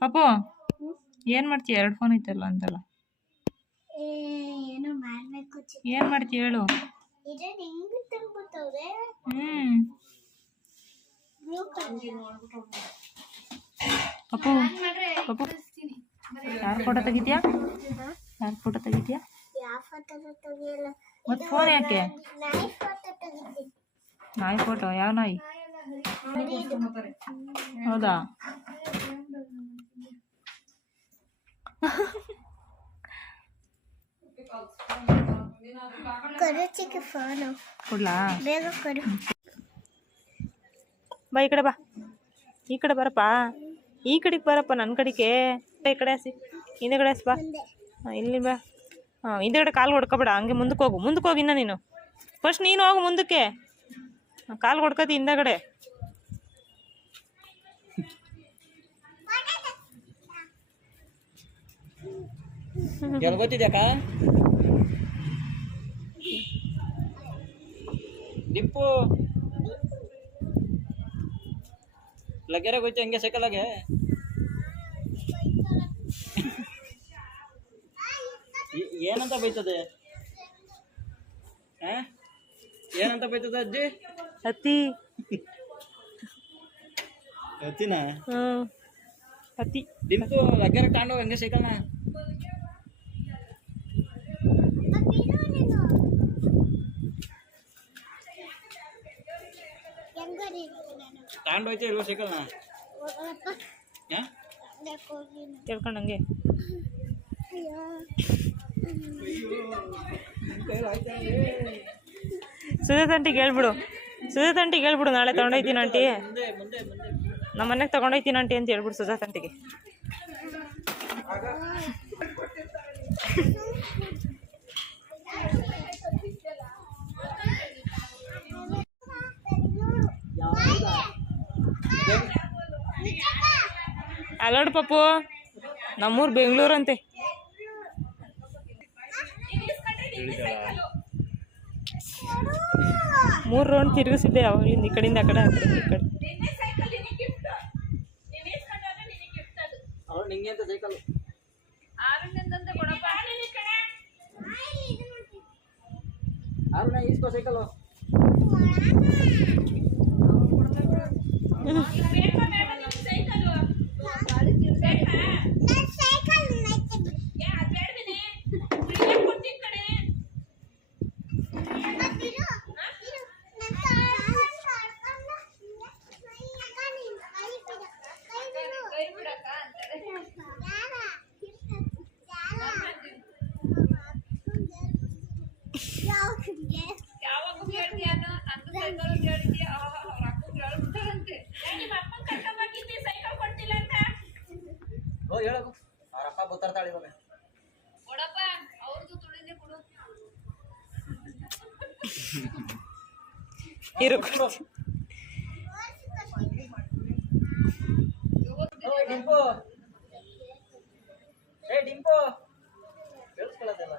ಪಾಪು ಏನ್ ಮಾಡ್ತೀಯ? 2 ಫೋನ್ ಐತಲ್ಲ ಅಂತಲ್ಲ, ಏನ್ ಮಾಡ್ತೀಯ ಹೇಳು? ಪಪ್ಪು ಪಪ್ಪು ಯಾರು ಫೋಟೋ ತೆಗಿದ್ಯಾ? ಯಾರು ಫೋಟೋ ತೆಗಿದ್ಯಾ? ಮತ್ ಫೋನ್ ಯಾಕೆ? ನಾಯಿ ಫೋಟೋ? ಯಾವ ನಾಯಿ? ಹೌದಾ? ಕೊಡ್ಲಾ? ಬಾ ಈ ಕಡೆ ಬಾ, ಈ ಕಡೆ ಬರಪ್ಪ, ಈ ಕಡೆಗೆ ಬರಪ್ಪ, ನನ್ನ ಕಡೆಗೆ. ಈ ಕಡೆ ಹಸಿ, ಹಿಂದೆಗಡೆ ಹಸಿ ಬಾ. ಇಲ್ಲಿ ಬಾ. ಹಿಂದೆಗಡೆ ಕಾಲು ಹೊಡ್ಕೊಬೇಡ, ಹಂಗೆ ಮುಂದಕ್ಕೆ ಹೋಗು, ಮುಂದಕ್ಕೆ ಹೋಗಿ. ಇನ್ನ ನೀನು ಫಸ್ಟ್ ನೀನು ಹೋಗು ಮುಂದಕ್ಕೆ, ಕಾಲು ಹೊಡ್ಕತಿ ಹಿಂದೆಗಡೆ. ಗೊತ್ತಿದ್ಯಾಕ ಡಿಪ್ಪು ಲಗ್ಗೆರೆ ಹೋಯ್ತು ಹಂಗೆ ಸೈಕಲಾಗೆ. ಏನಂತ ಬೈತದೆ? ಏನಂತ ಬೈತದೆ ಅಜ್ಜಿ? ಹತ್ತಿ ಹತ್ತಿನ ಹತ್ತಿ. ಡಿಂಪು ಲಗ್ಗೆರೆ ತಗೊಂಡು ಹಂಗೆ ಸೈಕಲ್ನ ತಗೊಂಡು ಹೋಯ್ತು ಇಲ್ವ ಸೈಕಲ್ನ? ಕೇಳ್ಕೊಂಡು ಹಂಗೆ ಸುಜಾತ ಆಂಟಿಗೆ ಹೇಳ್ಬಿಡು, ಸುಜಾತ ಆಂಟಿಗೆ ಹೇಳ್ಬಿಡು, ನಾಳೆ ತಗೊಂಡೋಯ್ತೀನಿ ಆಂಟಿ, ನಮ್ಮ ಮನೆಗೆ ತಗೊಂಡೋಯ್ತೀನಿ ಆಂಟಿ ಅಂತ ಹೇಳ್ಬಿಡು ಸುಜಾತ ಆಂಟಿಗೆ. ಅಲ್ಲೋಡು ಪಪ್ಪು, ನಮ್ಮೂರು ಬೆಂಗಳೂರಂತೆ. 3 ರೌಂಡ್ ತಿರುಗಿಸಿದ್ದೆ ಅವಾಗಿಂದ, ಈ ಕಡೆಯಿಂದ ಆ ಕಡೆ, ಆ ಕಡೆ ಈ ಕಡೆ. ನಿಂಗೆ ಅಂತ ಸೈಕಲ್ ಆರುಣ ಈಸ್ಕೋ ಸೈಕಲ್. ಹೇಳಕು ಅವರಪ್ಪ ಗೊತ್ತಾಡ್ತಾಳೆ ಇವಾಗ. ಡಿಂಪು ಡಿಂಪು ಕೇಳಿಸ್ಕೊಳ್ಳೋದಲ್ಲ.